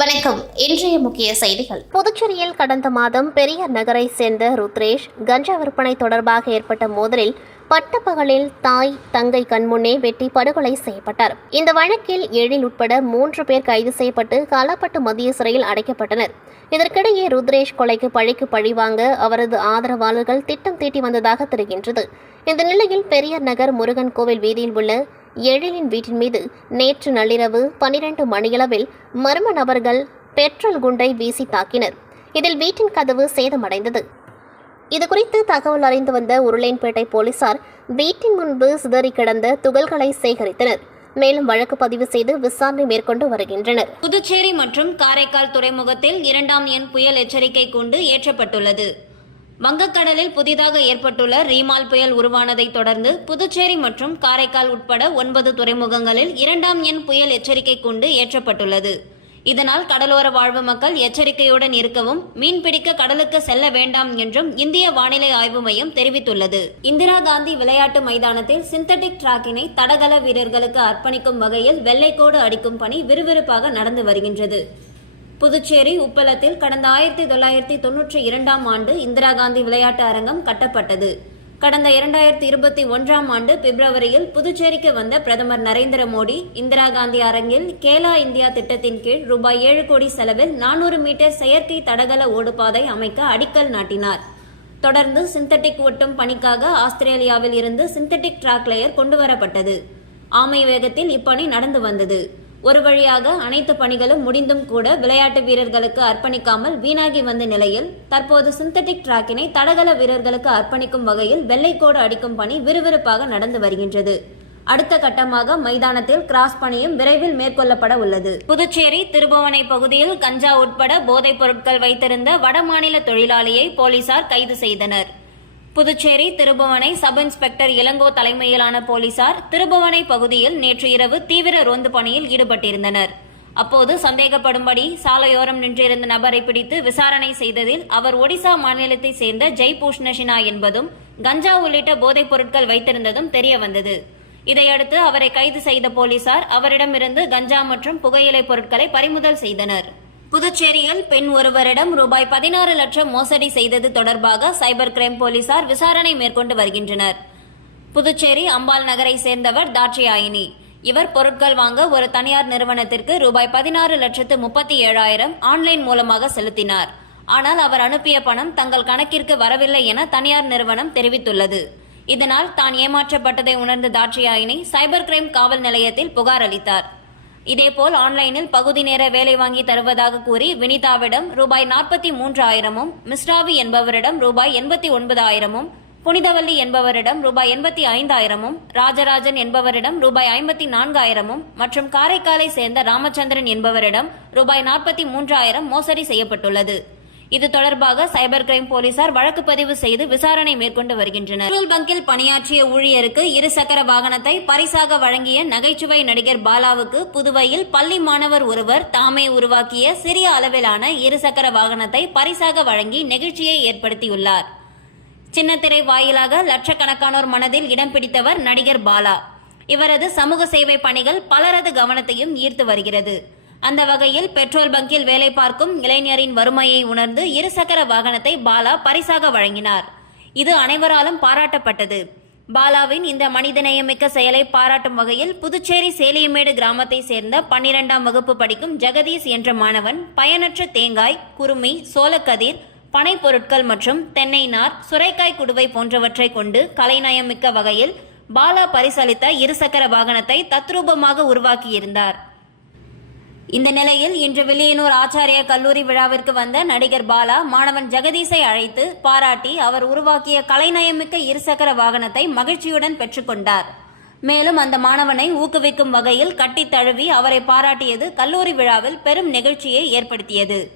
வணக்கம். இன்றைய முக்கிய செய்திகள். புதுச்சேரியில் கடந்த மாதம் பெரியார் நகரை சேர்ந்த ருத்ரேஷ் கஞ்சா விற்பனை தொடர்பாக ஏற்பட்ட மோதலில் பட்டப்பகலில் தாய் தங்கை கண்முன்னே வெட்டி படுகொலை செய்யப்பட்டார். இந்த வழக்கில் ஏழில் உட்பட மூன்று பேர் கைது செய்யப்பட்டு காலாப்பட்டு மத்திய சிறையில் அடைக்கப்பட்டனர். இதற்கிடையே ருத்ரேஷ் கொலைக்கு பழிக்கு பழிவாங்க அவரது ஆதரவாளர்கள் திட்டம் தீட்டி வந்ததாக தெரிகின்றது. இந்த நிலையில் பெரியார் நகர் முருகன் கோவில் வீதியில் உள்ள எழிலின் வீட்டின் மீது நேற்று நள்ளிரவு பனிரெண்டு மணியளவில் மர்ம நபர்கள் பெட்ரோல் குண்டை வீசி தாக்கினர். இதில் வீட்டின் கதவு சேதமடைந்தது. இதுகுறித்து தகவல் அறிந்து வந்த உருளையன்பேட்டை போலீசார் வீட்டின் முன்பு சிதறி கிடந்த துகள்களை சேகரித்தனர். மேலும் வழக்கு பதிவு செய்து விசாரணை மேற்கொண்டு வருகின்றனர். புதுச்சேரி மற்றும் காரைக்கால் துறைமுகத்தில் இரண்டாம் எண் புயல் எச்சரிக்கை கூண்டு ஏற்றப்பட்டுள்ளது. வங்கக்கடலில் புதிதாக ஏற்பட்டுள்ள ரீமால் புயல் உருவானதை தொடர்ந்து புதுச்சேரி மற்றும் காரைக்கால் உட்பட ஒன்பது துறைமுகங்களில் இரண்டாம் எண் புயல் எச்சரிக்கை கூண்டு ஏற்றப்பட்டுள்ளது. இதனால் கடலோர வாழ்வு மக்கள் எச்சரிக்கையுடன் இருக்கவும் மீன்பிடிக்க கடலுக்கு செல்ல வேண்டாம் என்றும் இந்திய வானிலை ஆய்வு மையம் தெரிவித்துள்ளது. இந்திரா காந்தி விளையாட்டு மைதானத்தில் சிந்தட்டிக் டிராக்கினை தடகள வீரர்களுக்கு அர்ப்பணிக்கும் வகையில் வெள்ளைக்கோடு அடிக்கும் பணி விறுவிறுப்பாக நடந்து வருகின்றது. புதுச்சேரி உப்பளத்தில் கடந்த ஆயிரத்தி தொள்ளாயிரத்தி தொன்னூற்றி இரண்டாம் ஆண்டு இந்திரா காந்தி விளையாட்டு அரங்கம் கட்டப்பட்டது. கடந்த இரண்டாயிரத்தி இருபத்தி ஒன்றாம் ஆண்டு பிப்ரவரியில் புதுச்சேரிக்கு வந்த பிரதமர் நரேந்திர மோடி இந்திரா காந்தி அரங்கில் கேலா இந்தியா திட்டத்தின் கீழ் ரூபாய் ஏழு கோடி செலவில் நானூறு மீட்டர் செயற்கை தடகள ஓடுபாதை அமைக்க அடிக்கல் நாட்டினார். தொடர்ந்து சிந்தட்டிக் ஒட்டும் பணிக்காக ஆஸ்திரேலியாவில் இருந்து சிந்தட்டிக் டிராக் லேயர் கொண்டுவரப்பட்டது. ஆமை வேகத்தில் இப்பணி நடந்து வந்தது. ஒரு வழியாக அனைத்து பணிகளும் முடிந்தும் கூட விளையாட்டு வீரர்களுக்கு அர்ப்பணிக்காமல் வீணாகி வந்த நிலையில் தற்போது சிந்தட்டிக் டிராக்கினை தடகள வீரர்களுக்கு அர்ப்பணிக்கும் வகையில் வெள்ளைக்கோடு அடிக்கும் பணி விறுவிறுப்பாக நடந்து வருகின்றது. அடுத்த கட்டமாக மைதானத்தில் கிராஸ் பணியும் விரைவில் மேற்கொள்ளப்பட உள்ளது. புதுச்சேரி திருபுவனை பகுதியில் கஞ்சா உட்பட போதைப் பொருட்கள் வைத்திருந்த வடமாநில தொழிலாளியை போலீசார் கைது செய்தனர். புதுச்சேரி திருபுவனை சப் இன்ஸ்பெக்டர் இளங்கோ தலைமையிலான போலீசார் திருபுவனை பகுதியில் நேற்று இரவு தீவிர ரோந்து பணியில் ஈடுபட்டிருந்தனர். அப்போது சந்தேகப்படும்படி சாலையோரம் நின்றிருந்த நபரை பிடித்து விசாரணை செய்ததில் அவர் ஒடிசா மாநிலத்தை சேர்ந்த ஜெய் பூஷ்ணஷினா என்பதும் கஞ்சா உள்ளிட்ட போதைப் பொருட்கள் வைத்திருந்ததும் தெரியவந்தது. இதையடுத்து அவரை கைது செய்த போலீசார் அவரிடமிருந்து கஞ்சா மற்றும் புகையிலை பொருட்களை பறிமுதல் செய்தனர். புதுச்சேரியில் பெண் ஒருவரிடம் ரூபாய் பதினாறு லட்சம் மோசடி செய்தது தொடர்பாக சைபர் கிரைம் போலீசார் விசாரணை மேற்கொண்டு வருகின்றனர். புதுச்சேரி அம்பாள் நகரை சேர்ந்தவர் தாட்சியாயினி. இவர் பொருட்கள் வாங்க ஒரு தனியார் நிறுவனத்திற்கு ரூபாய் பதினாறு லட்சத்து முப்பத்தி ஏழாயிரம் ஆன்லைன் மூலமாக செலுத்தினார். ஆனால் அவர் அனுப்பிய பணம் தங்கள் கணக்கிற்கு வரவில்லை என தனியார் நிறுவனம் தெரிவித்துள்ளது. இதனால் தான் ஏமாற்றப்பட்டதை உணர்ந்த தாட்சியாயினி சைபர் கிரைம் காவல் நிலையத்தில் புகார் அளித்தார். இதேபோல் ஆன்லைனில் பகுதி நேர வேலை வாங்கி தருவதாக கூறி வினிதாவிடம் ரூபாய் நாற்பத்தி மூன்று ஆயிரமும் மிஸ்ராவி என்பவரிடம் ரூபாய் எண்பத்தி ஒன்பதாயிரமும் புனிதவல்லி என்பவரிடம் ரூபாய் எண்பத்தி ஐந்தாயிரமும் ராஜராஜன் என்பவரிடம் ரூபாய் ஐம்பத்தி நான்காயிரமும் மற்றும் காரைக்காலை சேர்ந்த ராமச்சந்திரன் என்பவரிடம் ரூபாய் நாற்பத்தி மூன்றாயிரம் மோசடி செய்யப்பட்டுள்ளது. இது தொடர்பாக சைபர் கிரைம் போலீசார் வழக்கு பதிவு செய்து விசாரணை மேற்கொண்டு வருகின்றனர். பெட்ரோல் பங்கில் பணியாற்றிய ஊழியருக்கு இருசக்கர வாகனத்தை பரிசாக வழங்கிய நகைச்சுவை நடிகர் பாலாவுக்கு புதுவையில் பள்ளி மாணவர் ஒருவர் தாமே உருவாக்கிய சிறிய அளவிலான இருசக்கர வாகனத்தை பரிசாக வழங்கி நெகிழ்ச்சியை ஏற்படுத்தியுள்ளார். சின்னத்திரை வாயிலாக லட்சக்கணக்கானோர் மனதில் இடம் பிடித்தவர் நடிகர் பாலா. இவரது சமூக சேவை பணிகள் பலரது கவனத்தையும் ஈர்த்து வருகிறது. அந்த வகையில் பெட்ரோல் பங்கில் வேலை பார்க்கும் இளைஞரின் வறுமையை உணர்ந்து இருசக்கர வாகனத்தை பாலா பரிசாக வழங்கினார். இது அனைவராலும் பாராட்டப்பட்டது. பாலாவின் இந்த மனிதநேயமிக்க செயலை பாராட்டும் வகையில் புதுச்சேரி சேலியமேடு கிராமத்தை சேர்ந்த பன்னிரெண்டாம் வகுப்பு படிக்கும் ஜெகதீஷ் என்ற மாணவன் பயனற்ற தேங்காய் குருமி சோளக்கதிர் பனை பொருட்கள் மற்றும் தென்னை நார் சுரைக்காய் குடுவை போன்றவற்றை கொண்டு கலைநயமிக்க வகையில் பாலா பரிசளித்த இருசக்கர வாகனத்தை தத்ரூபமாக உருவாக்கியிருந்தார். இந்த நிலையில் இன்று வில்லியனூர் ஆச்சாரிய கல்லூரி விழாவிற்கு வந்த நடிகர் பாலா மாணவன் ஜெகதீஷை அழைத்து பாராட்டி அவர் உருவாக்கிய கலைநயமிக்க இருசக்கர வாகனத்தை மகிழ்ச்சியுடன் பெற்றுக்கொண்டார். மேலும் அந்த மாணவனை ஊக்குவிக்கும் வகையில் கட்டித் தழுவி அவரை பாராட்டியது கல்லூரி விழாவில் பெரும் நெகிழ்ச்சியை ஏற்படுத்தியது.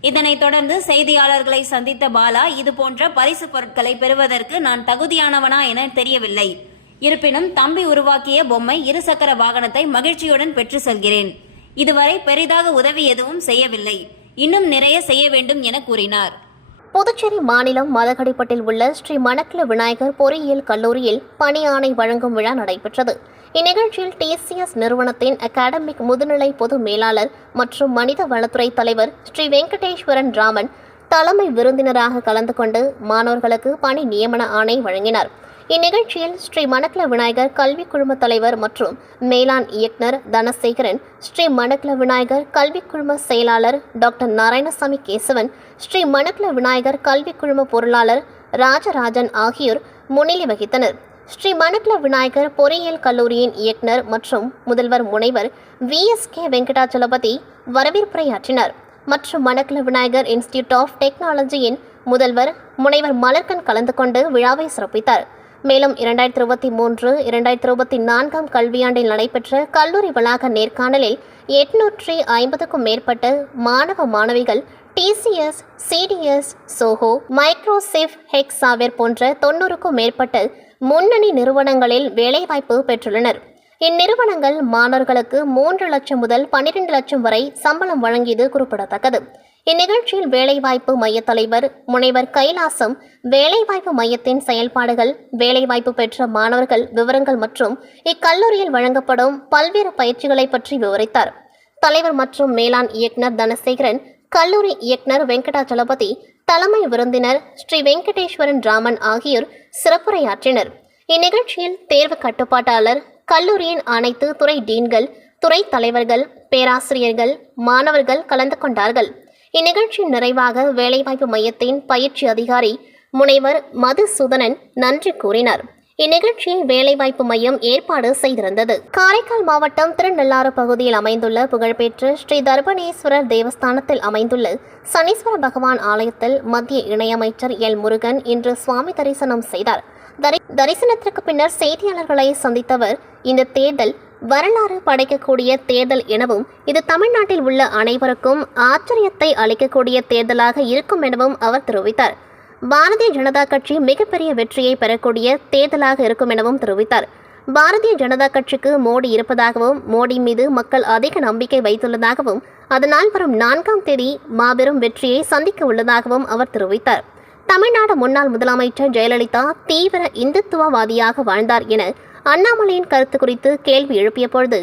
இதனைத் தொடர்ந்து செய்தியாளர்களை சந்தித்த பாலா இதுபோன்ற பரிசு பொருட்களை பெறுவதற்கு நான் தகுதியானவனா என தெரியவில்லை. இருப்பினும் தம்பி உருவாக்கிய பொம்மை இருசக்கர வாகனத்தை மகிழ்ச்சியுடன் பெற்று செல்கிறேன். இதுவரை பெரிதாக உதவி எதுவும் செய்யவில்லை. இன்னும் நிறைய செய்ய வேண்டும் என கூறினார். புதுச்சேரி மாநிலம் மதகடிப்பட்டில் உள்ள ஸ்ரீ மணக்கில விநாயகர் பொறியியல் கல்லூரியில் பணி ஆணை வழங்கும் விழா நடைபெற்றது. இந்நிகழ்ச்சியில் டிசிஎஸ் நிறுவனத்தின் அகாடமிக் முதுநிலை பொது மேலாளர் மற்றும் மனித வளத்துறை தலைவர் ஸ்ரீ வெங்கடேஸ்வரன் ராமன் தலைமை விருந்தினராக கலந்து கொண்டு மாணவர்களுக்கு பணி நியமன ஆணை வழங்கினார். இந்நிகழ்ச்சியில் ஸ்ரீ மணக்கல விநாயகர் கல்வி குழும தலைவர் மற்றும் மேலாண் இயக்குனர் தனசேகரன் ஸ்ரீ மணக்கல விநாயகர் கல்வி குழும செயலாளர் டாக்டர் நாராயணசாமி கேசவன் ஸ்ரீ மணக்கல விநாயகர் கல்வி குழும பொருளாளர் ராஜராஜன் ஆகியோர் முன்னிலை வகித்தனர். ஸ்ரீ மணக்கல விநாயகர் பொறியியல் கல்லூரியின் இயக்குனர் மற்றும் முதல்வர் முனைவர் வி. எஸ். கே. வெங்கடாச்சலபதி வரவேற்புரையாற்றினார் மற்றும் மணக்கல விநாயகர் இன்ஸ்டிடியூட் ஆஃப் டெக்னாலஜியின் முதல்வர் முனைவர் மலர்கன் கலந்து கொண்டு விழாவை சிறப்பித்தார். மேலும் இரண்டாயிரத்தி இருபத்தி மூன்று இரண்டாயிரத்தி இருபத்தி நான்காம் கல்வியாண்டில் நடைபெற்ற கல்லூரி வளாக நேர்காணலில் எட்நூற்றி ஐம்பதுக்கும் மேற்பட்ட மாணவ மாணவிகள் TCS CTS Zoho Microchip Hexaware போன்ற தொண்ணூறுக்கும் மேற்பட்ட முன்னணி நிறுவனங்களில் வேலைவாய்ப்பு பெற்றுள்ளனர். இந்நிறுவனங்கள் மாணவர்களுக்கு மூன்று லட்சம் முதல் பன்னிரண்டு லட்சம் வரை சம்பளம் வழங்கியது குறிப்பிடத்தக்கது. இந்நிகழ்ச்சியில் வேலைவாய்ப்பு மைய தலைவர் முனைவர் கைலாசம் வேலைவாய்ப்பு மையத்தின் செயல்பாடுகள் வேலைவாய்ப்பு பெற்ற மாணவர்கள் விவரங்கள் மற்றும் இக்கல்லூரியில் வழங்கப்படும் பல்வேறு பயிற்சிகளை பற்றி விவரித்தார். தலைவர் மற்றும் மேலாண் இயக்குனர் தனசேகரன் கல்லூரி இயக்குனர் வெங்கடாச்சலபதி தலைமை விருந்தினர் ஸ்ரீ வெங்கடேஸ்வரன் ராமன் ஆகியோர் சிறப்புரையாற்றினர். இந்நிகழ்ச்சியில் தேர்வு கட்டுப்பாட்டாளர் கல்லூரியின் அனைத்து துறை டீன்கள் துறை தலைவர்கள் பேராசிரியர்கள் மாணவர்கள் கலந்து கொண்டார்கள். இந்நிகழ்ச்சியின் நிறைவாக வேலைவாய்ப்பு மையத்தின் பயிற்சி அதிகாரி முனைவர் மதுசூதனன் நன்றி கூறினார். இந்நிகழ்ச்சியை வேலைவாய்ப்பு மையம் ஏற்பாடு செய்திருந்தது. காரைக்கால் மாவட்டம் திருநள்ளாறு பகுதியில் அமைந்துள்ள புகழ்பெற்ற ஸ்ரீ தர்பணேஸ்வரர் தேவஸ்தானத்தில் அமைந்துள்ள சனீஸ்வர பகவான் ஆலயத்தில் மத்திய இணையமைச்சர் எல் முருகன் இன்று சுவாமி தரிசனம் செய்தார். தரி தரிசனத்திற்கு பின்னர் செய்தியாளர்களை சந்தித்தவர் இந்த தேர்தல் வரலாறு படைக்கக்கூடிய தேர்தல் எனவும் இது தமிழ்நாட்டில் உள்ள அனைவருக்கும் ஆச்சரியத்தை அளிக்கக்கூடிய தேர்தலாக இருக்கும் எனவும் அவர் தெரிவித்தார். பாரதிய ஜனதா கட்சி மிகப்பெரிய வெற்றியை பெறக்கூடிய தேர்தலாக இருக்கும் எனவும் தெரிவித்தார். பாரதிய ஜனதா கட்சிக்கு மோடி இருப்பதாகவும் மோடி மீது மக்கள் அதிக நம்பிக்கை வைத்துள்ளதாகவும் அதனால் வரும் நான்காம் தேதி மாபெரும் வெற்றியை சந்திக்க உள்ளதாகவும் அவர் தெரிவித்தார். தமிழ்நாடு முன்னாள் முதலமைச்சர் ஜெயலலிதா தீவிர இந்துத்துவவாதியாக வாழ்ந்தார் என அண்ணாமலையின் கருத்து குறித்து கேள்வி எழுப்பிய பொழுது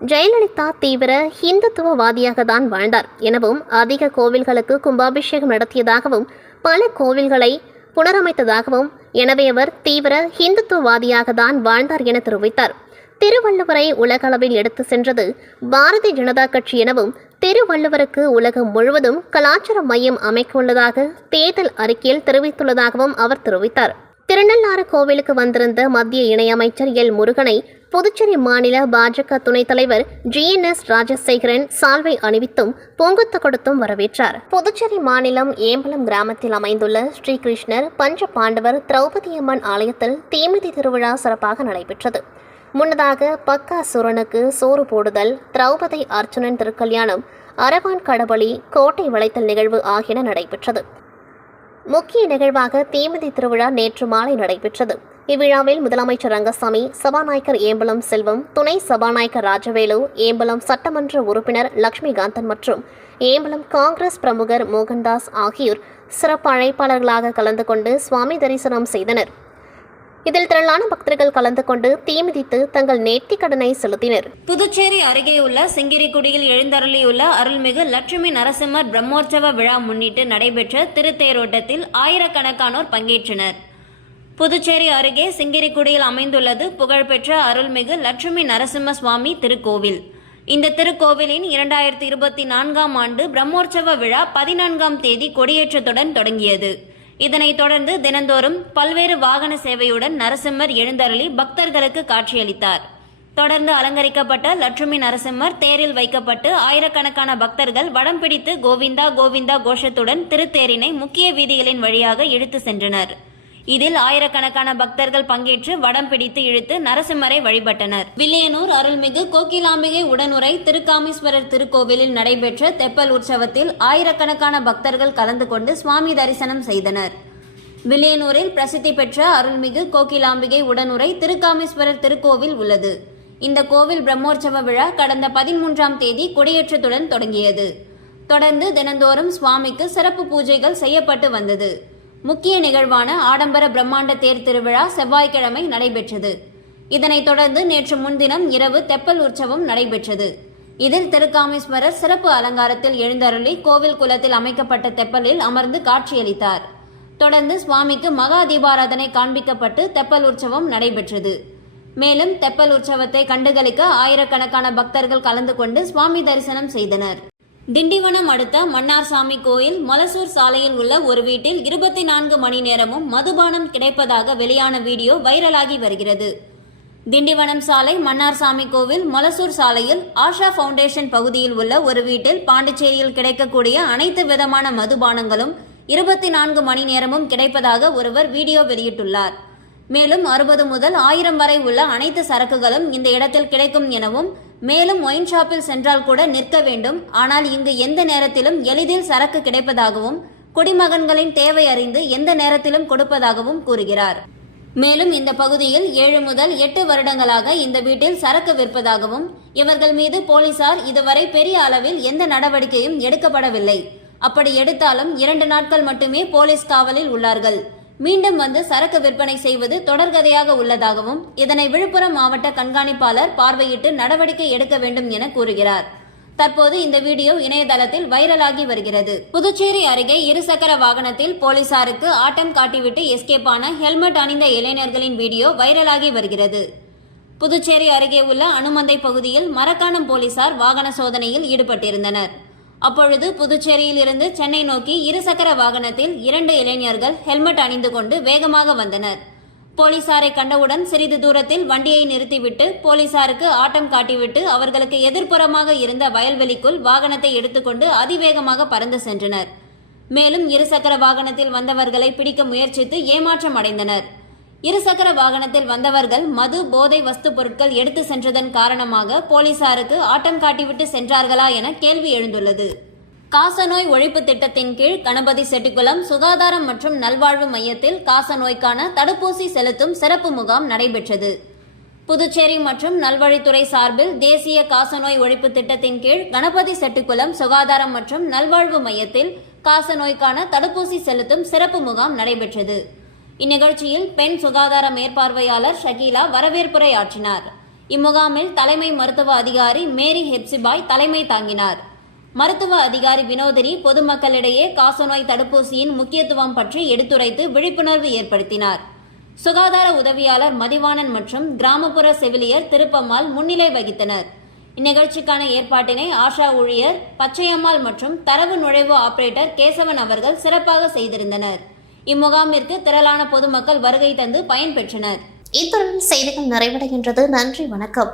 ஜெயலலிதா தீவிர ஹிந்துத்துவவாதியாக தான் வாழ்ந்தார் எனவும் அதிக கோவில்களுக்கு கும்பாபிஷேகம் நடத்தியதாகவும் பல கோவில்களை புனரமைத்ததாகவும் எனவே அவர் தீவிர ஹிந்துத்துவவாதியாக தான் வாழ்ந்தார் என தெரிவித்தார். திருவள்ளுவரை உலகளவில் எடுத்து சென்றது பாரதிய ஜனதா கட்சி எனவும் திருவள்ளுவருக்கு உலகம் முழுவதும் கலாச்சார மையம் அமைக்க உள்ளதாக தேர்தல் அறிக்கையில் தெரிவித்துள்ளதாகவும் அவர் தெரிவித்தார். திருநள்ளாறு கோவிலுக்கு வந்திருந்த மத்திய இணையமைச்சர் எல் முருகனை புதுச்சேரி மாநில பாஜக துணைத் தலைவர் ஜி என் எஸ் ராஜசேகரன் சால்வை அணிவித்தும் பூங்கொத்து கொடுத்தும் வரவேற்றார். புதுச்சேரி மாநிலம் ஏம்பலம் கிராமத்தில் அமைந்துள்ள ஸ்ரீகிருஷ்ணர் பஞ்ச பாண்டவர் திரௌபதியம்மன் ஆலயத்தில் தீமிதி திருவிழா சிறப்பாக நடைபெற்றது. முன்னதாக பக்கா சுரனுக்கு சோறு போடுதல் திரௌபதி அர்ச்சுனன் திருக்கல்யாணம் அரவான் கடபலி கோட்டை வளைத்தல் நிகழ்வு ஆகியன நடைபெற்றது. முக்கிய நிகழ்வாக தீமிதி திருவிழா நேற்று மாலை நடைபெற்றது. இவ்விழாவில் முதலமைச்சர் ரங்கசாமி சபாநாயகர் ஏம்பலம் செல்வம் துணை சபாநாயகர் ராஜவேலு ஏம்பலம் சட்டமன்ற உறுப்பினர் லட்சுமிகாந்தன் மற்றும் ஏம்பலம் காங்கிரஸ் பிரமுகர் மோகன்தாஸ் ஆகியோர் சிறப்பு அழைப்பாளர்களாக கலந்து கொண்டு சுவாமி தரிசனம் செய்தனர். இதில் திரளான பக்தர்கள் கலந்து கொண்டு தீமிதித்து தங்கள் நேர்த்தி கடனை செலுத்தினர். புதுச்சேரி அருகே உள்ள சிங்கிரிக்குடியில் எழுந்தருளியுள்ள அருள்மிகு லட்சுமி நரசிம்மர் பிரம்மோற்சவ விழா முன்னிட்டு நடைபெற்ற திருத்தேரோட்டத்தில் ஆயிரக்கணக்கானோர் பங்கேற்றனர். புதுச்சேரி அருகே சிங்கிரிக்குடியில் அமைந்துள்ளது புகழ்பெற்ற அருள்மிகு லட்சுமி நரசிம்ம சுவாமி திருக்கோவில். இந்த திருக்கோவிலின் இரண்டாயிரத்தி இருபத்தி நான்காம் ஆண்டு பிரம்மோற்சவ விழா பதினான்காம் தேதி கொடியேற்றத்துடன் தொடங்கியது. இதனைத் தொடர்ந்து தினந்தோறும் பல்வேறு வாகன சேவையுடன் நரசிம்மர் எழுந்தருளி பக்தர்களுக்கு காட்சியளித்தார். தொடர்ந்து அலங்கரிக்கப்பட்ட லட்சுமி நரசிம்மர் தேரில் வைக்கப்பட்டு ஆயிரக்கணக்கான பக்தர்கள் வடம் பிடித்து கோவிந்தா கோவிந்தா கோஷத்துடன் திருத்தேரினை முக்கிய வீதிகளின் வழியாக இழுத்து சென்றனர். இதில் ஆயிரக்கணக்கான பக்தர்கள் பங்கேற்று வடம் பிடித்து இழுத்து நரசிம்மரை வழிபட்டனர். வில்லியனூர் அருள்மிகு கோகிலாம்பிகை உடனுரை திருக்காமீஸ்வரர் திருக்கோவிலில் நடைபெற்ற தெப்பல் உற்சவத்தில் ஆயிரக்கணக்கான பக்தர்கள் கலந்து கொண்டு சுவாமி தரிசனம் செய்தனர். வில்லியனூரில் பிரசித்தி பெற்ற அருள்மிகு கோகிலாம்பிகை உடனுரை திருக்காமீஸ்வரர் திருக்கோவில் உள்ளது. இந்த கோவில் பிரம்மோற்சவ விழா கடந்த பதிமூன்றாம் தேதி கொடியேற்றத்துடன் தொடங்கியது. தொடர்ந்து தினந்தோறும் சுவாமிக்கு சிறப்பு பூஜைகள் செய்யப்பட்டு வந்தது. முக்கிய நிகழ்வான ஆடம்பர பிரம்மாண்ட தேர் திருவிழா செவ்வாய்க்கிழமை நடைபெற்றது. இதனைத் தொடர்ந்து நேற்று முன்தினம் இரவு தெப்பல் உற்சவம் நடைபெற்றது. இதில் திருக்காமேஸ்வரர் சிறப்பு அலங்காரத்தில் எழுந்தருளி கோவில் குலத்தில் அமைக்கப்பட்ட தெப்பலில் அமர்ந்து காட்சியளித்தார். தொடர்ந்து சுவாமிக்கு மகா தீபாராதனை காண்பிக்கப்பட்டு தெப்பல் உற்சவம் நடைபெற்றது. மேலும் தெப்பல் உற்சவத்தை கண்டுகளிக்க ஆயிரக்கணக்கான பக்தர்கள் கலந்து கொண்டு சுவாமி தரிசனம் செய்தனர். திண்டிவனம் அடுத்த மன்னார்சாமி கோயில் மலசூர் சாலையில் உள்ள ஒரு வீட்டில் இருபத்தி நான்கு மணி நேரமும் மதுபானம் கிடைப்பதாக வெளியான வீடியோ வைரலாகி வருகிறது. திண்டிவனம் சாலை மன்னார்சாமி கோவில் மொலசூர் சாலையில் ஆஷா ஃபவுண்டேஷன் பகுதியில் உள்ள ஒரு வீட்டில் பாண்டிச்சேரியில் கிடைக்கக்கூடிய அனைத்து விதமான மதுபானங்களும் இருபத்தி நான்கு மணி நேரமும் கிடைப்பதாக ஒருவர் வீடியோ வெளியிட்டுள்ளார். மேலும் அறுபது முதல் ஆயிரம் வரை உள்ள அனைத்து சரக்குகளும் இந்த இடத்தில் கிடைக்கும் எனவும் மேலும் ஒயின் ஷாப்பில் சென்றால் கூட நிற்க வேண்டும். ஆனால் இங்கு எந்த நேரத்திலும் எளிதில் சரக்கு கிடைப்பதாகவும் குடிமகன்களின் தேவை அறிந்து எந்த நேரத்திலும் கொடுப்பதாகவும் கூறுகிறார். மேலும் இந்த பகுதியில் ஏழு முதல் எட்டு வருடங்களாக இந்த வீட்டில் சரக்கு விற்பதாகவும் இவர்கள் மீது போலீசார் இதுவரை பெரிய அளவில் எந்த நடவடிக்கையும் எடுக்கப்படவில்லை. அப்படி எடுத்தாலும் இரண்டு நாட்கள் மட்டுமே போலீஸ் காவலில் உள்ளார்கள். மீண்டும் வந்து சரக்கு விற்பனை செய்வது தொடர்கதையாக உள்ளதாகவும் இதனை விழுப்புரம் மாவட்ட கண்காணிப்பாளர் பார்வையிட்டு நடவடிக்கை எடுக்க வேண்டும் என கூறுகிறார். தற்போது இந்த வீடியோ இணையதளத்தில் வைரலாகி வருகிறது. புதுச்சேரி அருகே இருசக்கர வாகனத்தில் போலீசாருக்கு ஆட்டம் காட்டிவிட்டு எஸ்கேப் ஆன ஹெல்மெட் அணிந்த இளைஞர்களின் வீடியோ வைரலாகி வருகிறது. புதுச்சேரி அருகே உள்ள அனுமந்தை பகுதியில் மரக்காணம் போலீசார் வாகன சோதனையில் ஈடுபட்டிருந்தனர். அப்பொழுது புதுச்சேரியில் இருந்து சென்னை நோக்கி இருசக்கர வாகனத்தில் இரண்டு இளைஞர்கள் ஹெல்மெட் அணிந்து கொண்டு வேகமாக வந்தனர். போலீசாரை கண்டவுடன் சிறிது தூரத்தில் வண்டியை நிறுத்திவிட்டு போலீசாருக்கு ஆட்டம் காட்டிவிட்டு அவர்களுக்கு எதிர்ப்புறமாக இருந்த வயல்வெளிக்குள் வாகனத்தை எடுத்துக்கொண்டு அதிவேகமாக பறந்து சென்றனர். மேலும் இருசக்கர வாகனத்தில் வந்தவர்களை பிடிக்க முயற்சித்து ஏமாற்றம் அடைந்தனர். இருசக்கர வாகனத்தில் வந்தவர்கள் மது போதை வஸ்து பொருட்கள் எடுத்து சென்றதன் காரணமாக போலீசாருக்கு ஆட்டம் காட்டிவிட்டு சென்றார்களா என கேள்வி எழுந்துள்ளது. காசநோய் ஒழிப்பு திட்டத்தின் கீழ் கணபதி செட்டிக்குளம் சுகாதாரம் மற்றும் நல்வாழ்வு மையத்தில் காசநோய்க்கான தடுப்பூசி செலுத்தும் சிறப்பு முகாம் நடைபெற்றது. புதுச்சேரி மற்றும் நல்வழித்துறை சார்பில் தேசிய காசநோய் ஒழிப்பு திட்டத்தின் கீழ் கணபதி செட்டிக்குளம் சுகாதாரம் மற்றும் நல்வாழ்வு மையத்தில் காசநோய்க்கான தடுப்பூசி செலுத்தும் சிறப்பு முகாம் நடைபெற்றது. இந்நிகழ்ச்சியில் பெண் சுகாதார மேற்பார்வையாளர் ஷகீலா வரவேற்புரை ஆற்றினார். இம்முகாமில் தலைமை மருத்துவ அதிகாரி மேரி ஹெப்சிபாய் தலைமை தாங்கினார். மருத்துவ அதிகாரி வினோதினி பொதுமக்களிடையே காசநோய் தடுப்பூசியின் முக்கியத்துவம் பற்றி எடுத்துரைத்து விழிப்புணர்வு ஏற்படுத்தினார். சுகாதார உதவியாளர் மதிவாணன் மற்றும் கிராமப்புற செவிலியர் திருப்பம்மாள் முன்னிலை வகித்தனர். இந்நிகழ்ச்சிக்கான ஏற்பாட்டினை ஆஷா ஊழியர் பச்சையம்மாள் மற்றும் தரவு நுழைவு ஆபரேட்டர் கேசவன் அவர்கள் சிறப்பாக செய்திருந்தனர். இம்முகாமிற்கு திரளான பொதுமக்கள் வருகை தந்து பயன்பெற்றனர். இத்துடன் செய்திகள் நிறைவடைகின்றது. நன்றி வணக்கம்.